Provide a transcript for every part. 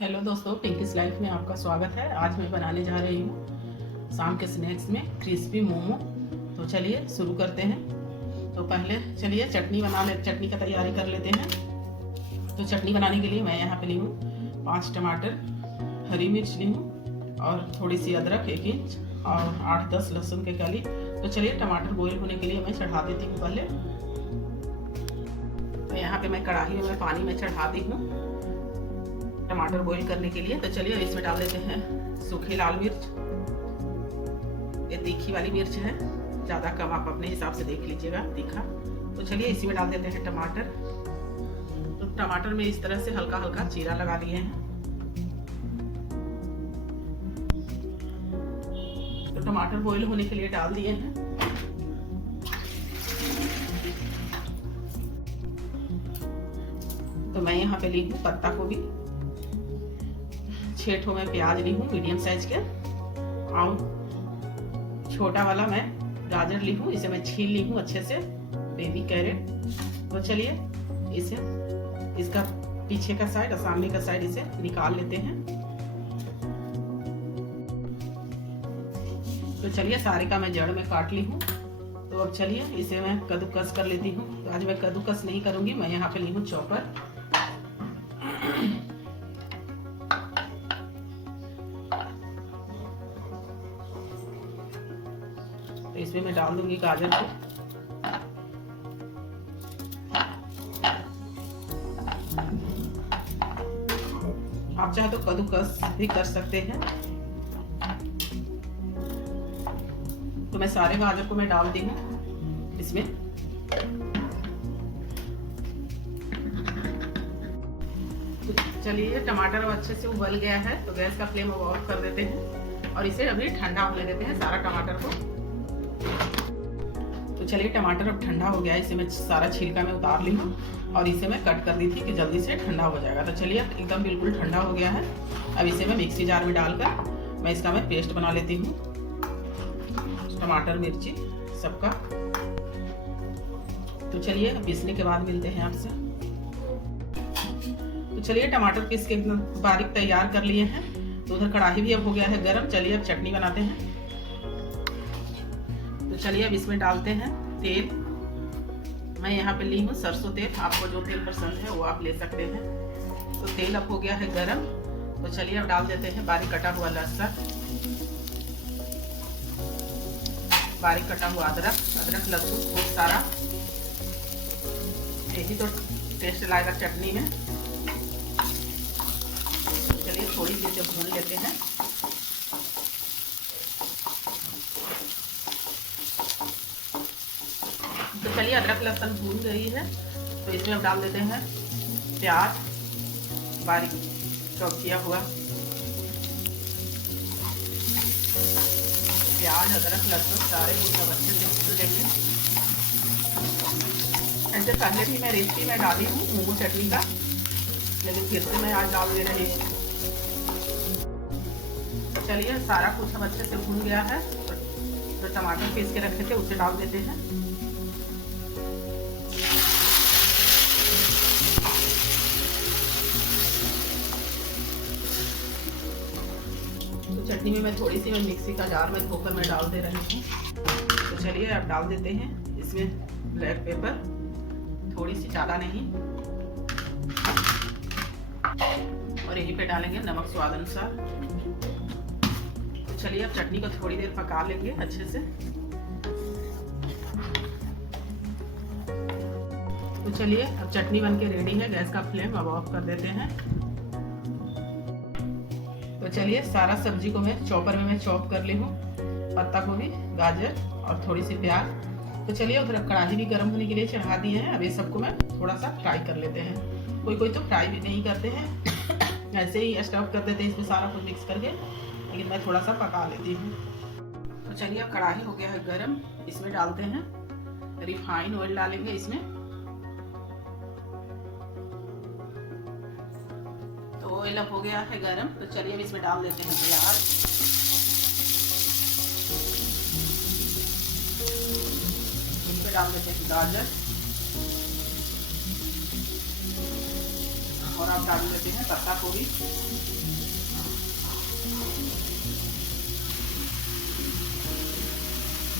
Hello दोस्तों, pinkies life में आपका स्वागत है। आज मैं बनाने जा रही हूँ शाम के स्नैक्स में क्रिस्पी मोमो। तो चलिए शुरू करते हैं। तो पहले चलिए चटनी का तैयारी कर लेते हैं। तो चटनी बनाने के लिए मैं यहाँ पे ली हूँ 5 टमाटर, हरी मिर्च ली हूँ और थोड़ी सी अदरक 1 इंच और 8-10 लहसुन के कली। तो चलिए टमाटर बॉईल होने के लिए मैं चढ़ा देती हूँ पहले। तो यहाँ पे मैं कढ़ाई में पानी में चढ़ा दी हूँ टमाटर बॉईल करने के लिए। तो चलिए इसमें डाल देते हैं सूखी लाल मिर्च। ये तीखी वाली मिर्च है, ज़्यादा कम आप अपने हिसाब से देख लीजिएगा तीखा। तो चलिए इसी में डाल देते हैं टमाटर। तो टमाटर में इस तरह से हल्का हल्का चीरा लगा लिए हैं। तो टमाटर बॉईल होने के लिए डाल दिए हैं। तो मैं यहाँ पे ली हूँ पत्ता गोभी, 6 ठो मैं प्याज ली हूँ मीडियम साइज के, और छोटा वाला मैं गाजर ली हूँ, इसे मैं छील ली हूँ अच्छे से, बेबी कैरेट। तो चलिए इसे इसका पीछे का साइड और सामने का साइड इसे निकाल लेते हैं। तो चलिए सारे का मैं जड़ में काट ली हूँ। तो अब चलिए इसे मैं कद्दूकस कर लेती हूँ। तो आज मैं कद्दूकस नहीं करूँगी, मैं यहाँ पे ली हूँ चॉपर। तो इसमें मैं डाल दूंगी गाजर को। आप चाहे तो कद्दूकस भी कर सकते हैं। तो मैं सारे गाजर को मैं डाल दी हूँ इसमें। तो चलिए टमाटर अच्छे से उबल गया है, तो गैस का फ्लेम ऑफ कर देते हैं और इसे अभी ठंडा होने देते हैं सारा टमाटर को। तो चलिए टमाटर अब ठंडा हो गया है, इसे मैं सारा छिलका में उतार ली हूँ और इसे मैं कट कर दी थी कि जल्दी से ठंडा हो जाएगा। तो चलिए एकदम बिल्कुल ठंडा हो गया है। अब इसे मैं मिक्सी जार में डालकर मैं इसका पेस्ट बना लेती हूँ, टमाटर मिर्ची सबका। तो चलिए पीसने के बाद मिलते हैं आपसे। तो चलिए टमाटर पीस के एकदम बारीक तैयार कर लिए हैं। तो उधर कढ़ाई भी अब हो गया है गरम। चलिए अब चटनी बनाते हैं। तो चलिए अब इसमें डालते हैं तेल। मैं यहाँ पे ली हूँ सरसों तेल, आपको जो तेल पसंद है वो आप ले सकते हैं। तो तेल अब हो गया है गरम। तो चलिए अब डाल देते हैं बारीक कटा हुआ लहसुन, बारीक कटा हुआ अदरक लहसुन खूब सारा, यही तो टेस्ट लाएगा चटनी में। चलिए थोड़ी सी इसे भून लेते हैं। तो चलिए अदरक लहसुन भून गई है, तो इसमें अब डाल देते हैं प्याज बारीक चॉप किया हुआ। प्याज अदरक लहसुन सारे को सब अच्छे से भून लेंगे। ऐसे पहले भी मैं रेसिपी में डाली हूँ मोमो चटनी का, लेकिन फिर से मैं आज डाल दे रही हूँ। चलिए सारा कुछ अब अच्छे से भून गया है। तो टमाटर पीस के रखे थे उसे डाल देते हैं। तो चटनी में मैं थोड़ी सी मिक्सी का जार में धोकर मैं डाल दे रही हूँ। तो चलिए अब डाल देते हैं इसमें ब्लैक पेपर, थोड़ी सी, ज़्यादा नहीं, और यहीं पे डालेंगे नमक स्वाद अनुसार। तो चलिए अब चटनी को थोड़ी देर पका लेंगे अच्छे से। तो चलिए अब चटनी बनके रेडी है। गैस का फ्लेम अब ऑफ कर देते हैं। तो चलिए सारा सब्जी को मैं चॉपर में चॉप कर ली हूँ, पत्ता गोभी, गाजर और थोड़ी सी प्याज। तो चलिए उधर कढ़ाई भी गर्म होने के लिए चढ़ा दिए हैं। अब ये सबको मैं थोड़ा सा फ्राई कर लेते हैं। कोई तो फ्राई भी नहीं करते हैं, ऐसे ही स्टफ कर देते हैं इसमें सारा कुछ मिक्स करके, लेकिन मैं थोड़ा सा पका लेती हूँ। तो चलिए अब कढ़ाई हो गया है गरम, इसमें डालते हैं रिफाइन ऑयल डालेंगे इसमें। तो ऑयल अब हो गया है गरम। तो चलिए अब इसमें डाल देते हैं प्याज, इसमें डाल देते हैं गाजर और आप डाल लेते हैं पत्ता गोभी।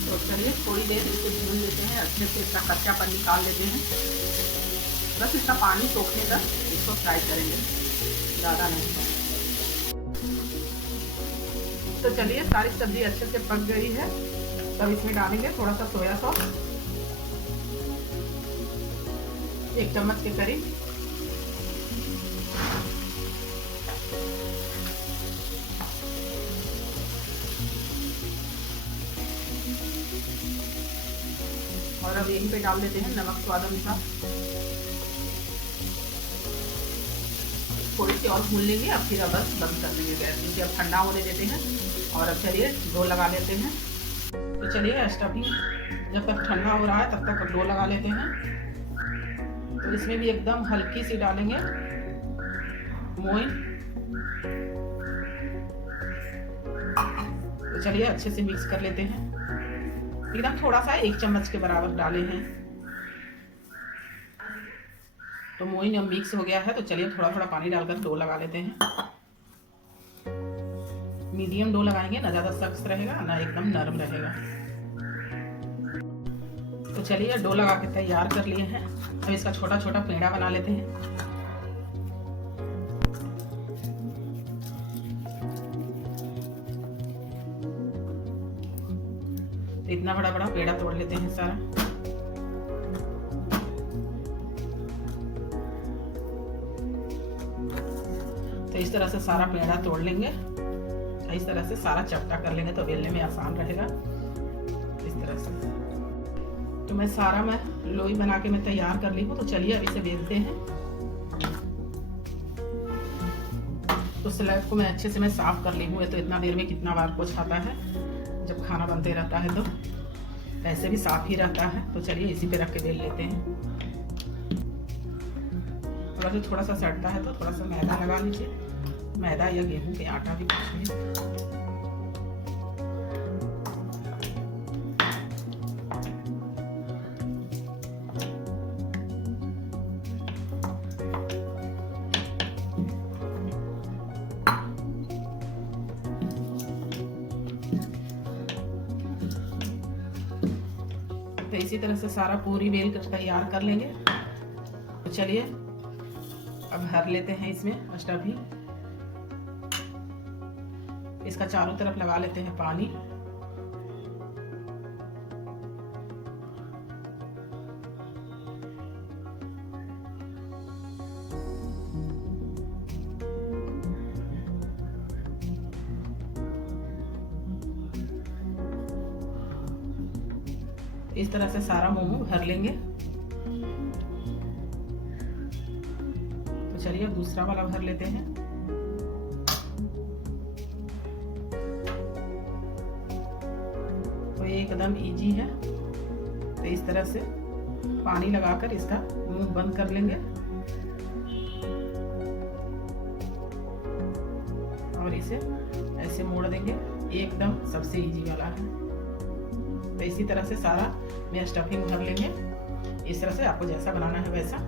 तो चलिए थोड़ी देर इसे भून लेते हैं, अच्छे से इसका कच्चापन निकाल लेते हैं। बस इसका पानी सोखने तक इसको फ्राई करेंगे, ज़्यादा नहीं। तो चलिए सारी सब्जी अच्छे से पक गई है। तब इसमें डालेंगे थोड़ा सा सोया सॉस, 1 चम्मच के करीब। और अब यहीं पे डाल देते हैं नमक स्वाद अनुसार। थोड़ी सी और भून लेंगे, अब फिर बस बंद कर देंगे गैस, क्योंकि अब ठंडा होने देते हैं। और अब चलिए डो लगा लेते हैं। तो चलिए स्टफिंग जब तक ठंडा हो रहा है तब तक डो लगा लेते हैं। तो इसमें भी एकदम हल्की सी डालेंगे मोइन। तो चलिए अच्छे से मिक्स कर लेते हैं, एकदम थोड़ा सा 1 चम्मच के बराबर डाले हैं। तो मोइन अब मिक्स हो गया है। तो चलिए थोड़ा थोड़ा पानी डालकर डो लगा लेते हैं। मीडियम डो लगाएंगे, ना ज़्यादा सख्त रहेगा ना एकदम नरम रहेगा। तो चलिए डो लगा के तैयार कर लिए हैं। अब इसका छोटा छोटा पेड़ा बना लेते हैं। तो इतना बड़ा बड़ा पेड़ा तोड़ लेते हैं सारा। तो इस तरह से सारा पेड़ा तोड़ लेंगे, इस तरह से सारा चपटा कर लेंगे तो बेलने में आसान रहेगा। इस तरह से तो मैं सारा लोई बना के मैं तैयार कर ली हूँ। तो चलिए अब इसे बेलते हैं। तो स्लैब को मैं अच्छे से साफ कर ली हूँ। तो इतना देर में कितना बार पोंछ आता है, जब खाना बनते रहता है तो ऐसे भी साफ ही रहता है। तो चलिए इसी पे रख के बेल लेते हैं। अगर जो थोड़ा सा सड़ता है तो थोड़ा सा मैदा लगा लीजिए, मैदा या गेहूं के आटा भी कुछ भी। तो इसी तरह से सारा पूरी बेल कर तैयार कर लेंगे। तो चलिए अब भर लेते हैं इसमें स्टफिंग। इसका चारों तरफ लगा लेते हैं पानी। इस तरह से सारा मोमो भर लेंगे। तो चलिए दूसरा वाला भर लेते हैं। तो ये एकदम इजी है। तो इस तरह से पानी लगाकर इसका मुंह बंद कर लेंगे और इसे ऐसे मोड़ देंगे। एकदम सबसे इजी वाला है। तो इसी तरह से सारा में स्टफिंग भर लेंगे। इस तरह से आपको जैसा बनाना है वैसा।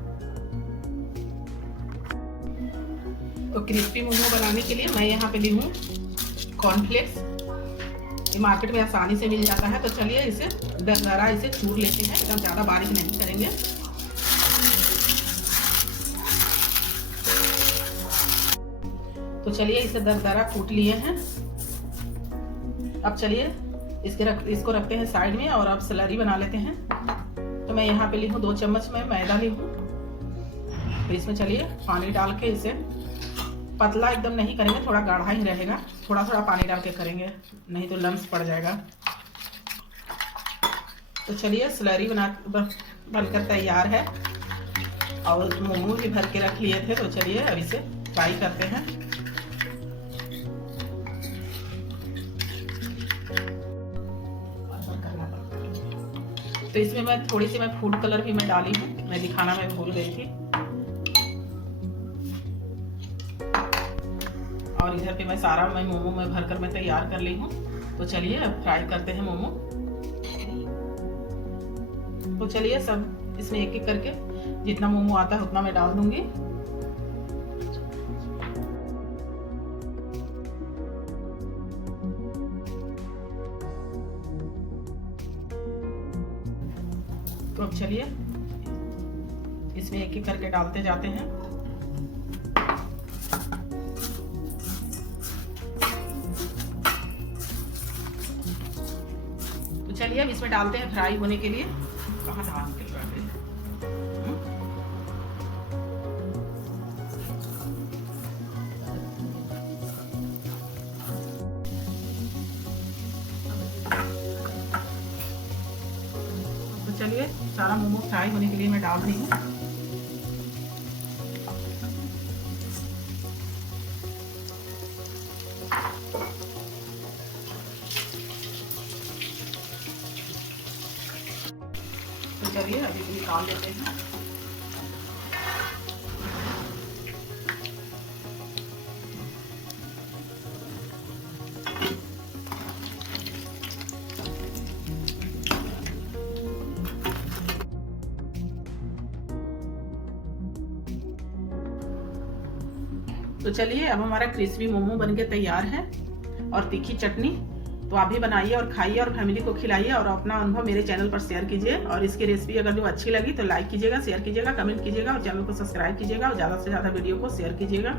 तो क्रिस्पी मोमो बनाने के लिए मैं यहाँ पे ली हूँ कॉर्नफ्लेक्स। ये मार्केट में आसानी से मिल जाता है। तो चलिए इसे दरदरा इसे चूर लेते हैं, एकदम ज़्यादा बारीक नहीं करेंगे। तो चलिए इसे दरदरा कूट लिए हैं। अब चलिए इसको रखते हैं साइड में और अब स्लरी बना लेते हैं। तो मैं यहाँ पे ली हूँ 2 चम्मच में मैदा ली हूँ। तो इसमें चलिए पानी डाल के इसे पतला एकदम नहीं करेंगे, थोड़ा गाढ़ा ही रहेगा। थोड़ा थोड़ा पानी डाल के करेंगे, नहीं तो लम्स पड़ जाएगा। तो चलिए स्लरी बनकर तैयार है और मोमो भी भर के रख लिए थे। तो चलिए अब इसे फ्राई करते हैं। तो इसमें मैं थोड़ी सी फूड कलर भी मैं डाली हूँ, मैं दिखाना मैं भूल गई थी। और इधर पे मैं सारा मोमो में भरकर मैं तैयार कर ली हूँ। तो चलिए अब फ्राई करते हैं मोमो। तो चलिए सब इसमें एक एक करके जितना मोमो आता है उतना मैं डाल दूंगी। तो अब चलिए इसमें एक एक करके डालते जाते हैं। तो चलिए अब इसमें डालते हैं फ्राई होने के लिए। कहाँ धान निकल रहा है? तो चलिए सारा मोमो फ्राई होने के लिए मैं डाल रही हूँ। तो चलिए अभी निकाल लेते हैं। तो चलिए अब हमारा क्रिस्पी मोमो बनके तैयार है और तीखी चटनी। तो आप भी बनाइए और खाइए और फैमिली को खिलाइए और अपना अनुभव मेरे चैनल पर शेयर कीजिए। और इसकी रेसिपी अगर जो अच्छी लगी तो लाइक कीजिएगा, शेयर कीजिएगा, कमेंट कीजिएगा और चैनल को सब्सक्राइब कीजिएगा और ज़्यादा से ज़्यादा वीडियो को शेयर कीजिएगा।